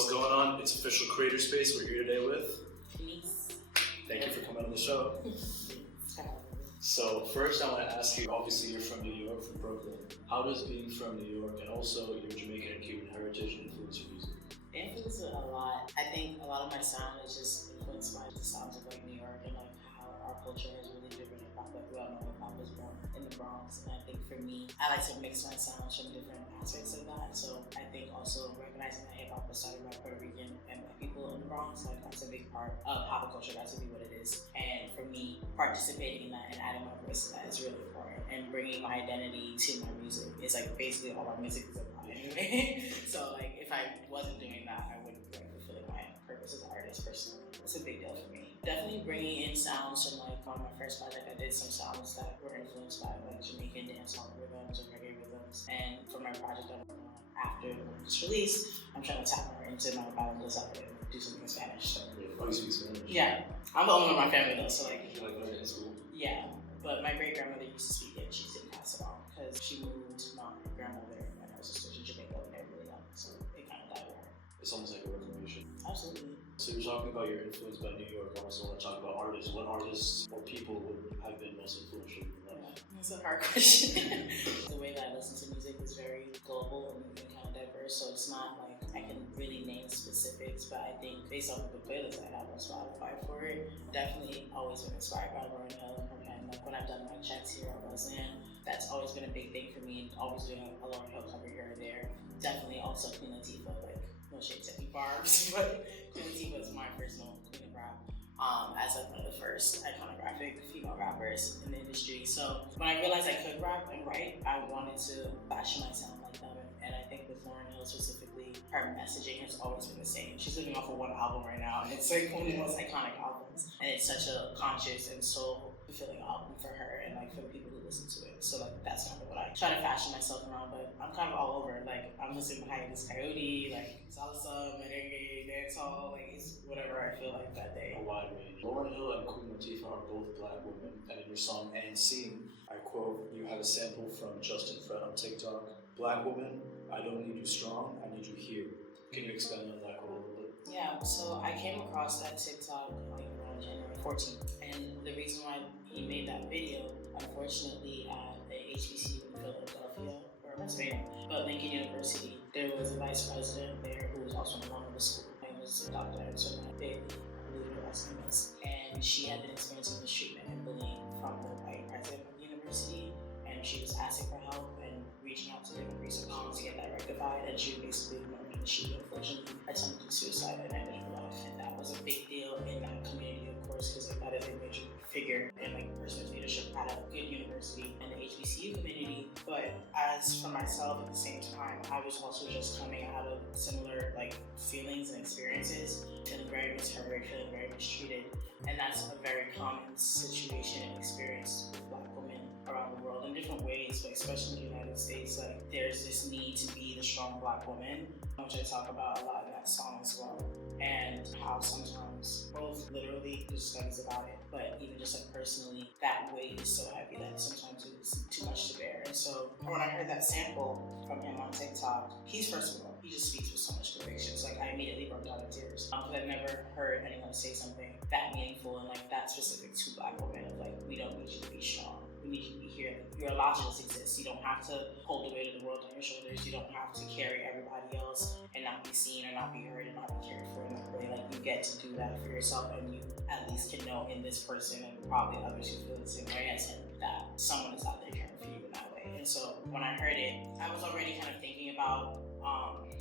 what's going on? It's Official Creator Space. We're here today with Kennice. Thank you for coming on the show. So first I want to ask you, obviously you're from New York, from Brooklyn. How does being from New York and also your Jamaican and Cuban heritage influence your music? It influences it a lot. I think a lot of my sound is just influenced by the sounds of like New York and like how our culture has really driven hip hop. Like we all know hip hop was born in the Bronx, and I think for me, I like to mix my sounds from different aspects of that. So I think also recognizing that hip hop was started by Puerto Rican and Black people in the Bronx, like that's a big part of how the culture got to be what it is. And for me, participating in that and adding my voice to that is really important. And bringing my identity to my music is like basically all our music is about anyway. So like if I wasn't doing that, I wouldn't be like fulfilling my purpose as an artist personally. It's a big deal for me. Definitely bringing in sounds from like on my first project, I did some sounds that were influenced by like Jamaican dancehall rhythms or reggae rhythms. And for my project I'm working on after it's released, I'm trying to tap more into my bilingual side and do something in Spanish. So. Oh, you speak Spanish? Yeah, I'm the only one in my family though, so like. You like learning in school? Yeah, but my great grandmother used to speak it and she didn't pass it on because she moved my grandmother and her sister to Jamaica when they were really young, so it kind of died with her. It's almost like a reformation. Absolutely. So you're talking about your influence by New York. I also want to talk about artists. What artists or people would have been most influential in your life? That's a hard question. The way that I listen to music is very global and kind of diverse, so it's not like I can really name specifics, but I think based off of the playlist I have on Spotify for it, definitely always been inspired by Lauryn Hill and her pen. Like when I've done my checks here at Wesleyan, that's always been a big thing for me, and always doing a Lauryn Hill cover here or there. Definitely also Queen Latifah, like no shade to any barbs, but Queen Latifah is my personal queen of rap. As like one of the first iconographic female rappers in the industry. So when I realized I could rap and write, I wanted to fashion my sound like them. And I think with Lauryn Hill specifically, her messaging has always been the same. She's living off of one album right now, and it's like one of the most iconic albums. And it's such a conscious and soul fulfilling album for her and like for the people who listen to it. So like that's kind of what I try to fashion myself around, but I'm kind of all over. Like I'm listening behind this Coyote, like salsa, merengue, dancehall, like it's whatever I feel like that day. A wide range. Lauryn Hill and Queen Latifah are both Black women, and in your song "And Scene," I quote, you have a sample from Justin Fred on TikTok. Black woman, I don't need you strong, I need you here. Can you expand on that quote a little bit? Yeah, so I came across that TikTok like around January 14th, and the reason why he made that video, unfortunately at the HBCU in Philadelphia, or Pennsylvania, but Lincoln University, there was a vice president there who was also an alum of the school. Her name was Dr. Antoinette Bailey, I believe her last name is, and she had been experiencing mistreatment and bullying from the white president of the university, and she was asking for help and reaching out to different resources to get that rectified, and she basically learned that she unfortunately attempted suicide and ended her life. And that was a big deal in that community, of course, because like, that is a major figure and like person of leadership at a good university and the HBCU community. But as for myself at the same time, I was also just coming out of similar like feelings and experiences, feeling very misheard, feeling very mistreated. And that's a very common situation and experience with Black women around the world in different ways, but especially in the United States, like there's this need to be the strong Black woman, which I talk about a lot in that song as well, and how sometimes both literally there's studies about it, but even just like personally, that weight is so heavy that sometimes it's too much to bear. And so when I heard that sample from him on TikTok, he's first of all, he just speaks with so much conviction. So like I immediately broke down in tears because I've never heard anyone say something that meaningful and like that specific to Black women of like, we don't need you to be strong. We need you to be here. You're allowed to just exist. You don't have to hold the weight of the world on your shoulders. You don't have to carry everybody else and not be seen or not be heard and not be cared for in that way. Like you get to do that for yourself, and you at least can know in this person and probably others who feel the same way as him that someone is out there caring for you in that way. And so when I heard it, I was already kind of thinking about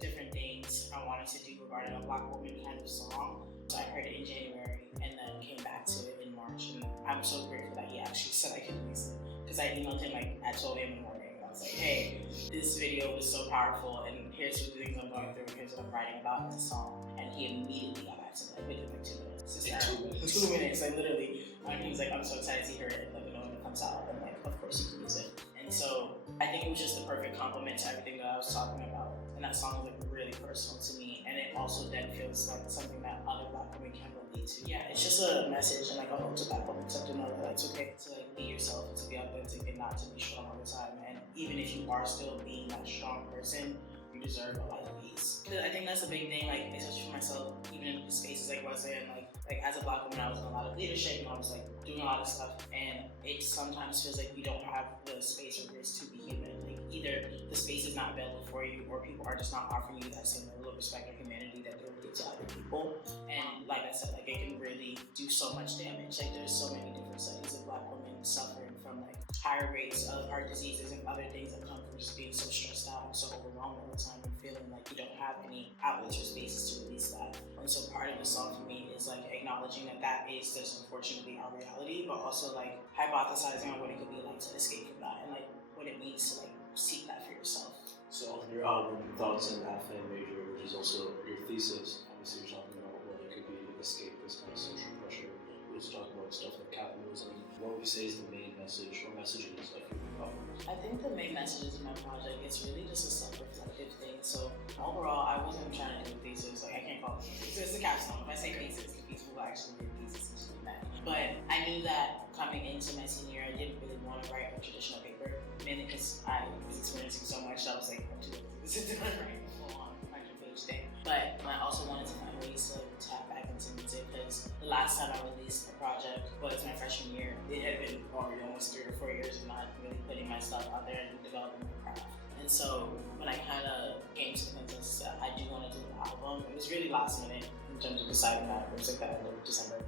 different things I wanted to do regarding a Black woman kind of song. So I heard it in January and then came back to it in March, and I'm so grateful that he actually said I could release it, because I emailed him like at 12 a.m. in the morning and I was like, hey, this video was so powerful and here's the things I'm going through, here's what I'm writing about in the song. And he immediately got back to me like within like 2 minutes. 2 minutes, like literally. He was like, I'm so excited to hear it, let me know when it comes out, and like of course you can use it. And so I think it was just the perfect compliment to everything that I was talking about. And that song is like really personal to me, and it also then feels like something that other Black women can relate to. Yeah, it's just a message and like a hope to Black women to know that it's okay to like be yourself and to be authentic and not to be strong all the time. And even if you are still being that strong person, you deserve a life of ease. Because I think that's a big thing, like, especially for myself, even in spaces like West End, like as a Black woman, I was in a lot of leadership and I was like doing a lot of stuff, and it sometimes feels like you don't have the space or grace to be human. Like either the space is not available for you, or people are just not offering you that same level of respect or humanity that they would give to other people. And like I said, like it can really do so much damage. Like there's so many different studies of Black women suffering from like higher rates of heart diseases and other things that come from just being so stressed out and so overwhelmed all the time and feeling like you don't have any outlets or spaces to release that. And so part of the song for me is like acknowledging that that is just unfortunately our reality, but also like hypothesizing on what it could be like to escape from that and like what it means to like seek that for yourself. So on your album, Thoughts and Half-Fan Major, which is also your thesis, obviously you're talking about what it could be to escape this kind of social pressure. We're also talking about stuff like capitalism. What would you say is the main message or messages of your album? I think the main messages of my project is really just a self-reflective thing. So overall, I wasn't trying to do a thesis. Like I can't call it a thesis. It's a capstone. If I say thesis, the people who actually did thesis is really mad. But I knew that coming into my senior year, I didn't really want to write a traditional paper, mainly because I was experiencing so much that I was like, I'm too old to sit down and write a full-on 100-page thing. But I also wanted to find ways to tap back into music, because the last time I released a project was my freshman year. It had been already almost 3 or 4 years of not really putting my stuff out there and developing my craft. And so when I kind of came to the consensus that I do want to do an album, it was really last minute in terms of deciding that. It was like that in December.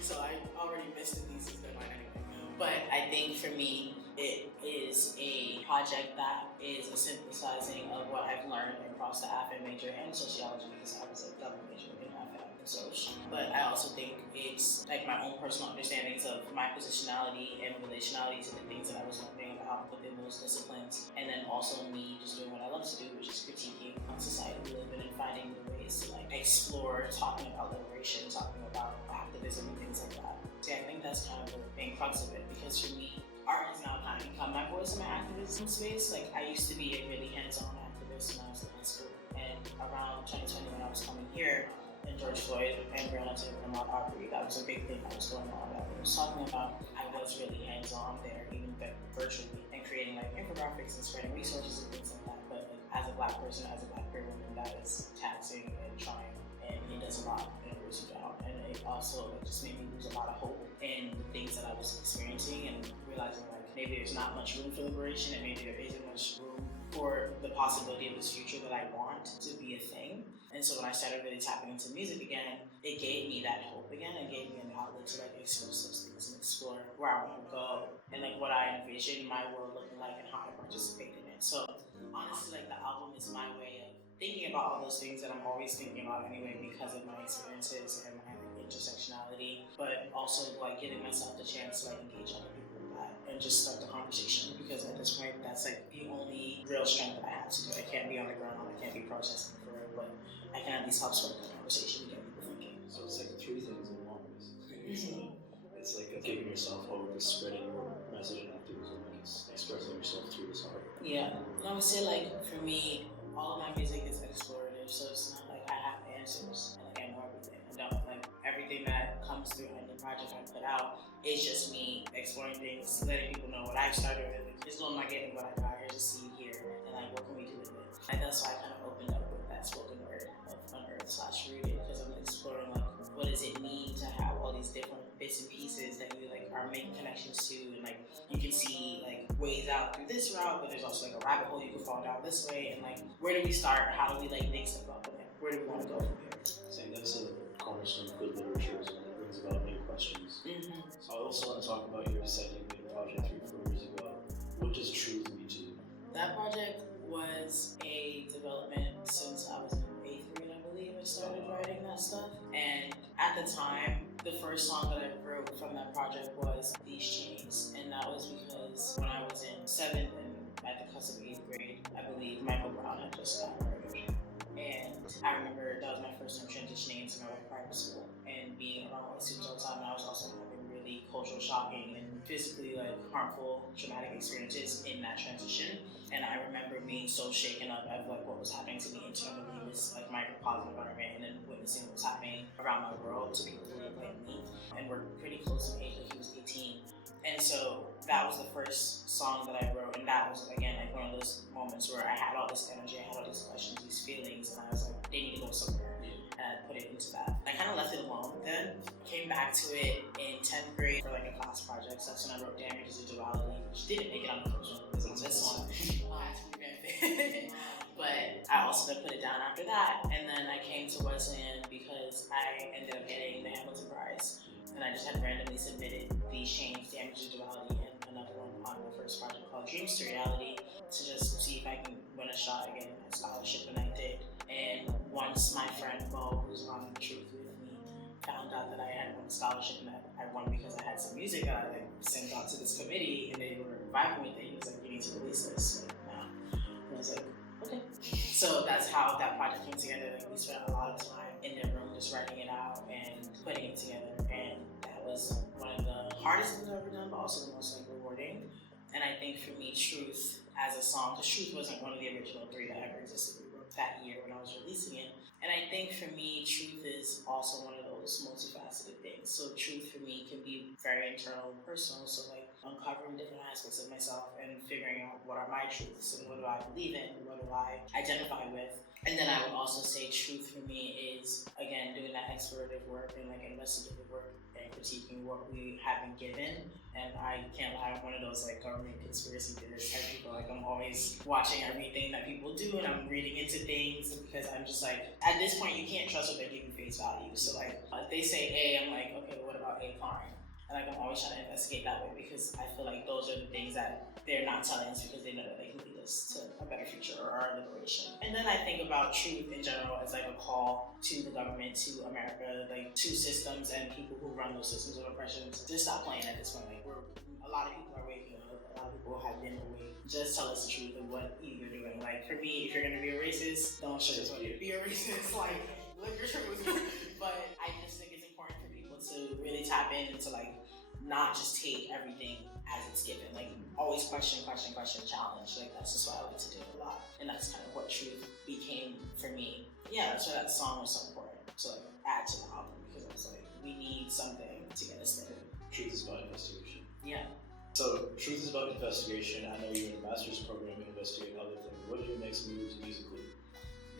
So I already missed the thesis deadline anyway. But I think for me, it is a project that is a synthesizing of what I've learned across the AFM major and sociology, because I was a double major in AFM and social. But I also think it's like my own personal understandings of my positionality and relationality to the things that I was learning about within those disciplines. And then also me just doing what I love to do, which is critiquing on society we live in and finding new ways to like explore, talking about liberation, talking about activism and things like that. So yeah, I think that's kind of the main crux of it, because for me, art has now kind of become my voice in my activism space. Like I used to be a really hands-on activist when I was in high school, and around 2020 when I was coming here, and George Floyd and Breonna Taylor and Ahmaud Arbery, that was a big thing that was going on that I was talking about. I was really hands-on there, even virtually, and creating like infographics and spreading resources and things like that. But like, as a Black person, as a Black queer woman, that is taxing and trying, and it does a lot, and it wears you down. And it also like, just made me lose a lot of hope in the things that I was experiencing, and realizing like maybe there's not much room for liberation, and maybe there isn't much room for the possibility of this future that I want to be a thing. And so when I started really tapping into music again, it gave me that hope again. It gave me an outlet to like express those things and explore where I want to go and like what I envision my world looking like and how I participate in it. So honestly, like the album is my way of thinking about all those things that I'm always thinking about anyway, because of my experiences and my like, intersectionality, but also like giving myself the chance to like engage other people in that and just start the conversation, because at this point that's like the only real strength that I have to do. I can't be on the ground, I can't be protesting for it, but I can at least help start the conversation and get people thinking. So it's like 3 things in one. It's like giving yourself hope, it's spreading your message and activism, and it's expressing yourself through this art. Yeah, and I would say like for me, all of my music is explorative, so it's not like I have answers and like I know everything. I don't. Like everything that comes through any project I put out is just me exploring things, letting people know what I've started with. It's not like getting what I got here, just see here, and like what can we do with it. And that's why I kind of opened up with that spoken word of Unearthed/Rooted, because I'm exploring like what does it mean to have all these different bits and pieces that you like are making connections to, and like you can see like ways out through this route, but there's also like a rabbit hole you can fall down this way, and like where do we start? How do we like think stuff up, and like where do we want to go from here? Saying that's a cornerstone of good literature, and it brings about new questions. So I also want to talk about your second big project 3-4 years ago. What does truth mean to you? That project was a development since I was in 8th grade, I believe. I started writing that stuff, and at the time, the first song that I wrote from that project was These Chains, and that was because when I was in 7th and at the cusp of 8th grade, I believe Michael Brown had just gotten murdered. And I remember that was my first time transitioning into my private school and being around white students all the time, and I was also having really cultural shocking and physically like harmful traumatic experiences in that transition. And I remember being so shaken up at like what was happening to me internally in this like microcosm environment, and then witnessing what was happening around my world to people who look like me and were pretty close in age. Like he was 18 And so that was the first song that I wrote, and that was, again, like one of those moments where I had all this energy, I had all these questions, these feelings, and I was like, they need to go somewhere, and I put it into that. I kind of left it alone then, came back to it in 10th grade for like a class project, so that's when I wrote Damages of Duality, which didn't make it on the first one, because on this one, I had to revamp it. But I also then put it down after that, and then I came to Wesleyan because I ended up getting the Hamilton Prize, and I just had randomly submitted these Shane's Damages of Duality and another one on the first project called Dreams to Reality to just see if I can win a shot at getting that scholarship, and I did. And once my friend Mo, who's on the Truth with me, found out that I had won a scholarship, and that I won because I had some music that I like sent out to this committee, and they were vibing with it. He was like, "You need to release this like, now." And I was like, "Okay." So that's how that project came together. Like, we spent a lot of time in the room just writing it out and putting it together, and that was one of the hardest things I've ever done, but also the most like rewarding. And I think for me, Truth as a song, because Truth wasn't one of the original 3 that ever existed. We wrote that year when I was releasing it. And I think for me, Truth is also one of those multifaceted things. So Truth for me can be very internal and personal. So like uncovering different aspects of myself and figuring out what are my truths and what do I believe in, what do I identify with. And then I would also say Truth for me is, again, doing that explorative work and like investigative work and critiquing what we have been given. And I can't lie, I'm one of those like government conspiracy theorist type people. Like I'm always watching everything that people do and I'm reading into things because I'm just like, at this point you can't trust what they give you face value. So like if they say A, I'm like, okay, well, what about A fine? And like I'm always trying to investigate that way because I feel like those are the things that they're not telling us because they know that they can lead us to a better future or our liberation. And then I think about Truth in general as like a call to the government, to America, like to systems and people who run those systems of oppression to just stop playing at this point. Like a lot of people are waking up, a lot of people have been awake. Just tell us the truth of what you're doing. Like for me, if you're gonna be a racist, don't sugarcoat it. Be a racist, like live your truth. But I just think it's important for people to really tap in and to like not just take everything as it's given. Like always question, challenge. Like that's just what I like to do a lot. And that's kind of what Truth became for me. Yeah, that's why that song was so important to like add to the album because I was like, we need something to get us there. Truth is about investigation. Yeah. So Truth is about investigation. I know you're in a master's program in investigating other things. What are your next moves musically?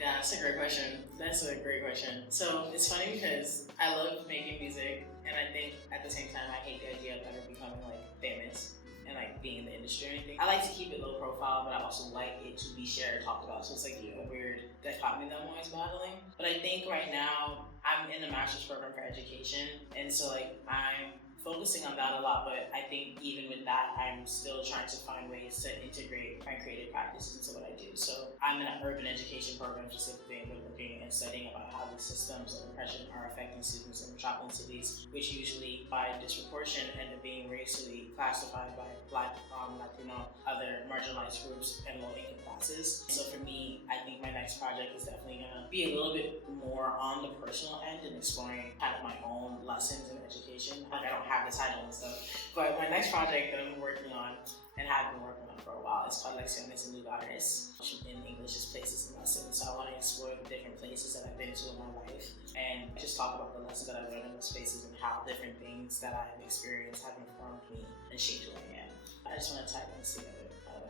Yeah, that's a great question. So it's funny because I love making music, and I think at the same time I hate the idea of ever becoming like famous and like being in the industry or anything. I like to keep it low profile, but I also like it to be shared, talked about. So it's like a weird dichotomy that I'm always battling. But I think right now I'm in the master's program for education, and so like I'm focusing on that a lot, but I think even with that, I'm still trying to find ways to integrate my creative practices into what I do. So I'm in an urban education program specifically, and we're looking and studying about how these systems of oppression are affecting students in metropolitan cities, which usually by disproportion end up being racially classified by Black, Latino, other marginalized groups and low-income classes. So for me, I think my next project is definitely gonna be a little bit more on the personal end and exploring kind of my own lessons in education. Like I don't have the title and stuff, but my next project that I'm working on and have been working on for a while is called Lecciones en Lugares, which in English is places and lessons. So I want to explore the different places that I've been to in my life and just talk about the lessons that I've learned in those spaces and how different things that I've experienced have informed me and shaped who I am. I just want to tie things together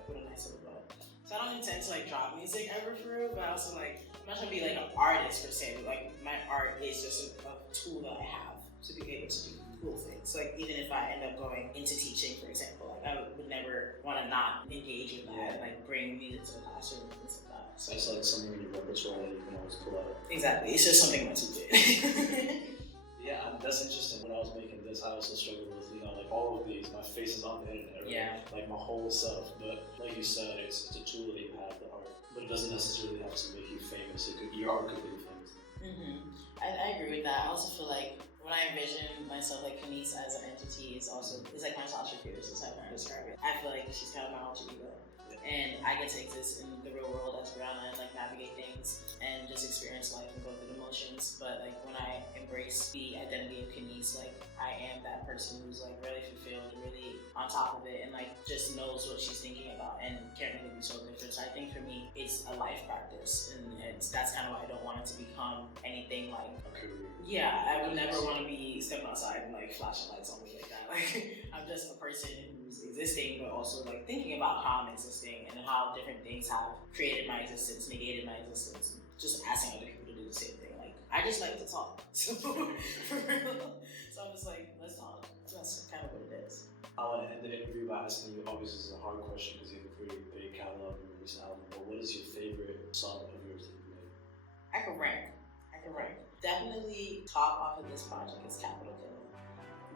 with a nice little bow. So I don't intend to like drop music ever for real, but I also like, I'm not trying to be like an artist per se, but like my art is just a tool that I have to be able to do cool things. Like even if I end up going into teaching, for example, like I would never want to not engage with that and like bring music to the classroom and things like that. So it's like something in your repertoire that you can always pull out. Exactly, it's just something my toolkit. Yeah, that's interesting. When I was making this, I also struggled with, like all of these, my face is on the internet, right? Yeah. Like my whole self. But like you said, it's a tool that you have, the art. But it doesn't necessarily have to make you famous. Your art could be famous. I agree with that. I also feel like when I envision myself like Kennice as an entity is like my Sasha Fierce is how I describe it. I feel like she's kind of my alter ego. And I get to exist in the real real world as Brianna and like navigate things and just experience life and go through the motions. But like when I embrace the identity of Kennice, like I am that person who's like really fulfilled, really on top of it, and like just knows what she's thinking about and can't really be so different. So I think for me, it's a life practice, and that's kind of why I don't want it to become anything like a career. Yeah, I would never want to be stepping outside and like flashing lights on me like that. Like I'm just a person who's existing, but also like thinking about how I'm existing and how different things have created my existence, negated my existence, just asking other people to do the same thing. Like I just like to talk, so for real. So I'm just like, let's talk. That's kind of what it is. I want to end the interview by asking you. Obviously, this is a hard question because you have a pretty big catalog and release an album. But what is your favorite song of yours that you made? I can rank. Definitely top off of this project is Capital Killer.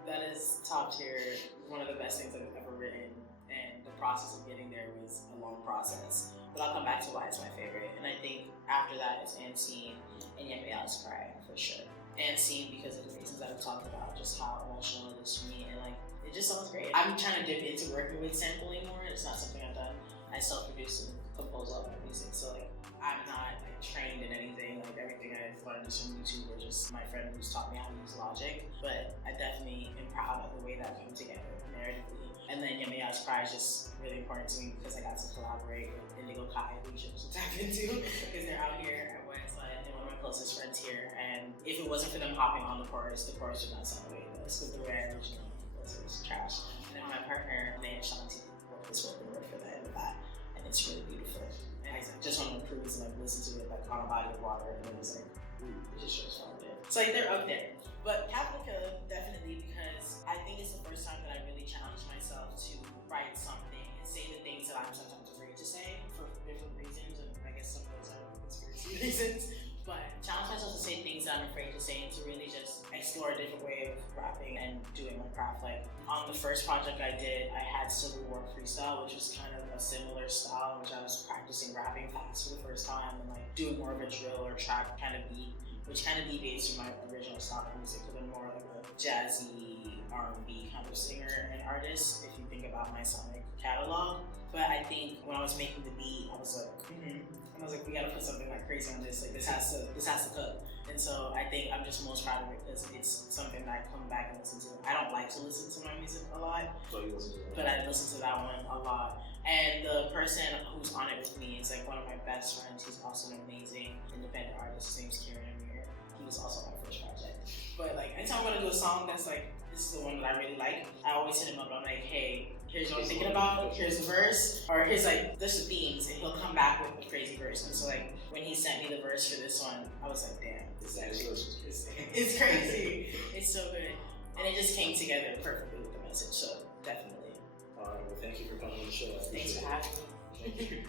That is top tier, one of the best things I've ever written, and the process of getting there was a long process. But I'll come back to why it's my favorite. And I think after that it's Unseen and Yet Me Out's Cry for sure. Unseen because of the reasons that we talked about, just how emotional it is for me, and like it just sounds great. I'm trying to dip into working with sampling more. It's not something I've done. I self-produce and compose all my music, so like I'm not like trained in anything. Like everything I've learned is from YouTube or just my friend who's taught me how to use Logic. But I definitely am proud of the way that came together narratively. And then Yummy House Cry is just really important to me because I got to collaborate with Indigo Kai, who you should tap into because they're out here at Westside and one of my closest friends here. And if it wasn't for them hopping on the chorus would not sound the way it does with the way I originally was. It was trash. And then my partner, May and Shanti, wrote this spoken word for the end of that. And it's really beautiful. And I just want to cruise and like listen to it like on a body of water, and it was like, it just shows from there. So like they're up there. But Capital Killer, definitely, because I think it's the first time that I really challenged myself to write something and say the things that I'm sometimes afraid to say for different reasons, and I guess some of those are conspiracy reasons. But challenge myself to say things that I'm afraid to say and to really just explore a different way of rapping and doing my craft. Like on the first project I did, I had Civil War freestyle, which was kind of a similar style in which I was practicing rapping fast for the first time and like doing more of a drill or trap kind of beat, which kind of deviates from my original style of music because I'm more like a jazzy R&B kind of singer and artist if you think about my sonic catalog. But I think when I was making the beat, I was like, and I was like, we gotta put something like crazy on this. Like this has to cook. And so I think I'm just most proud of it because it's something that I come back and listen to. I don't like to listen to my music a lot, but I listen to that one a lot. And the person who's on it with me is like one of my best friends. He's also an amazing independent artist. His name's Kiiren Aamer. He was also my first project. But like anytime I'm gonna do a song that's like, this is the one that I really like, I always hit him up. I'm like, hey, here's what I'm thinking about, here's the verse, or here's like, this the themes, and he'll come back with a crazy verse. And so like, when he sent me the verse for this one, I was like, damn, it's crazy. It's so good. And it just came together perfectly with the message, so definitely. All right, well, thank you for coming on the show. Thanks for having me.